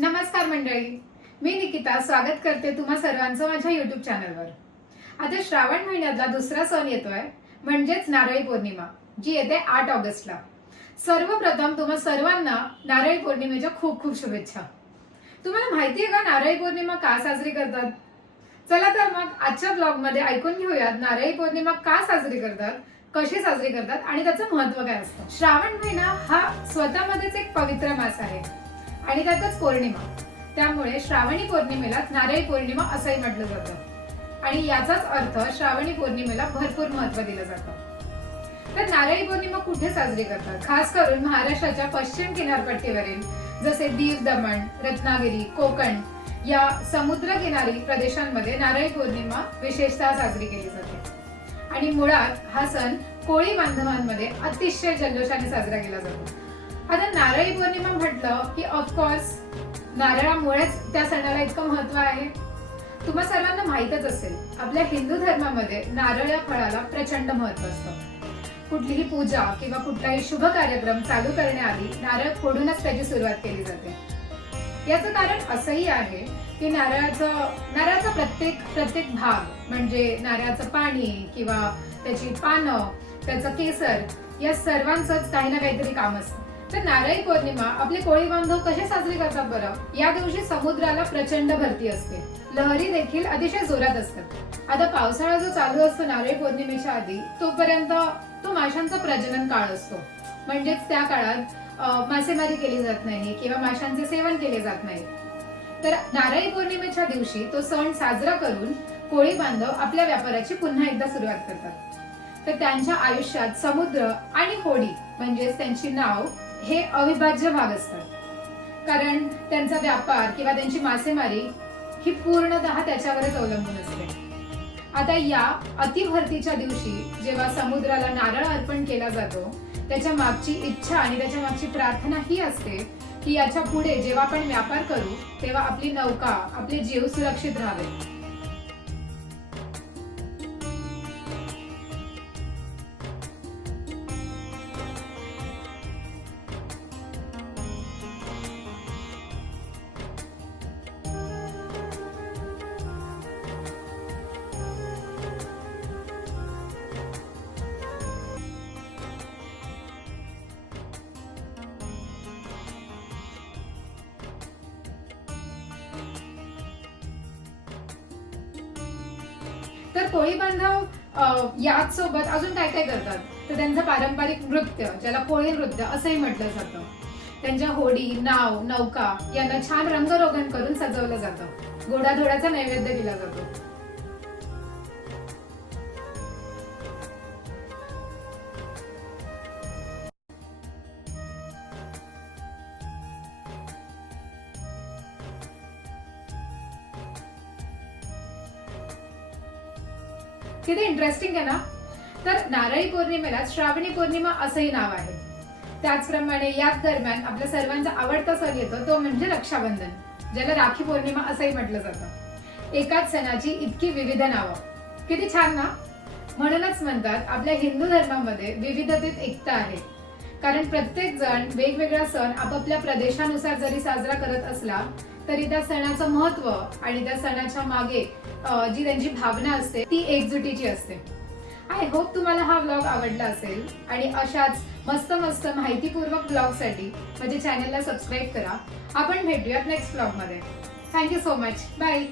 नमस्कार मंडळी. मी निकिता स्वागत करते तुम्हा सर्वांचं माझ्या युट्यूब चॅनलवर आता श्रावण महिन्यातला दुसरा सण येतोय म्हणजेच नारळी पौर्णिमा जी येते आठ ऑगस्टला. सर्वप्रथम तुम्हा सर्वांना नारळी पौर्णिमेच्या खूप खूप शुभेच्छा. तुम्हाला माहिती आहे का नारळी पौर्णिमा का साजरी करतात? चला तर मग आजच्या ब्लॉगमध्ये ऐकून घेऊयात नारळी पौर्णिमा का साजरी करतात कशी साजरी करतात आणि त्याचं महत्त्व काय असतं. श्रावण महिना हा स्वतःमध्येच एक पवित्र मास आहे. आणि त्यातच पौर्णिमा. त्यामुळे श्रावणी पौर्णिमेला नारळी पौर्णिमा असंही म्हटलं जातं. आणि याचाच अर्थ श्रावणी पौर्णिमेला भरपूर महत्त्व दिलं जातं. तर नारळी पौर्णिमा कुठे साजरी करतात? खास करून महाराष्ट्राच्या पश्चिम किनारपट्टीवरील जसे दीव दमण रत्नागिरी कोकण या समुद्रकिनारी प्रदेशांमध्ये नारळी पौर्णिमा विशेषतः साजरी केली जाते. आणि मुळात हा सण कोळी बांधवांमध्ये अतिशय जल्लोषाने साजरा केला जातो. आता नारळी पौर्णिमा म्हटलं की ऑफकोर्स नारळामुळेच त्या सणाला इतकं महत्त्व आहे. तुम्हा सर्वांना माहीतच असेल आपल्या हिंदू धर्मामध्ये नारळ या फळाला प्रचंड महत्त्व असतं. कुठलीही पूजा किंवा कुठलाही शुभ कार्यक्रम चालू करण्याआधी नारळ फोडूनच त्याची सुरुवात केली जाते. याचं कारण असंही आहे की नारळाचं नारळाचा प्रत्येक प्रत्येक भाग म्हणजे नारळाचं पाणी किंवा त्याची पानं त्याचं केसर या सर्वांचंच काही ना काहीतरी काम असतं. तर नारळी पौर्णिमा आपले कोळी बांधव कसे साजरे करतात बरं? या दिवशी समुद्राला प्रचंड भरती असते. लहरी देखील अतिशय जोरात असतात. आता पावसाळा जो चालू असतो नारळी पौर्णिमेच्या आधी तोपर्यंत तो माशांचा प्रजनन काळ असतो. म्हणजेच त्या काळात मासेमारी केली जात नाही किंवा माशांचे सेवन केले जात नाही. तर नारळी पौर्णिमेच्या दिवशी तो सण साजरा करून कोळी बांधव आपल्या व्यापाराची पुन्हा एकदा सुरुवात करतात. तर त्यांच्या आयुष्यात समुद्र आणि होडी म्हणजेच त्यांची नाव हे अविभाज्य भाग असतात. कारण त्यांचा व्यापार किंवा त्यांची मासेमारी ही पूर्णतः त्याच्यावरच अवलंबून असते. आता या अतिभरतीच्या दिवशी जेव्हा समुद्राला नारळ अर्पण केला जातो त्याच्या मागची इच्छा आणि त्याच्या मागची प्रार्थना ही असते की याच्यापुढे जेव्हा आपण व्यापार करू तेव्हा आपली नौका आपले जीव सुरक्षित राहावे. तर कोळी बांधव याच सोबत अजून काय काय करतात? तर त्यांचं पारंपरिक नृत्य ज्याला कोळी नृत्य असंही म्हटलं जातं. त्यांच्या होडी नाव नौका यांना छान रंगरोगण करून सजवलं जातं. गोडाधोडाचा नैवेद्य दिला जातो. किती इंटरेस्टिंग आहे ना? तर नारळी पौर्णिमेला श्रावणी पौर्णिमा असंही नाव आहे. त्याचप्रमाणे याच दरम्यान आपल्या सर्वांचा आवडता सण येतो तो म्हणजे रक्षाबंधन. ज्याला राखी पौर्णिमा असंही म्हटलं जातं. एकाच सणाची इतकी विविध नावं. किती छान ना? म्हणूनच म्हणतात आपल्या हिंदू धर्मामध्ये विविधतेत एकता आहे. कारण प्रत्येक जण वेगवेगळा सण आपापल्या प्रदेशानुसार जरी साजरा करत असला तरी त्या सणाचं महत्त्व आणि त्या सणाच्या मागे जी त्यांची भावना असते ती एकजुटीची असते. आय होप तुम्हाला हा व्लॉग आवडला असेल आणि अशाच मस्त मस्त माहितीपूर्वक ब्लॉगसाठी माझ्या चॅनलला सबस्क्राईब करा. आपण भेटूयात नेक्स्ट ब्लॉगमध्ये थँक्यू सो मच बाय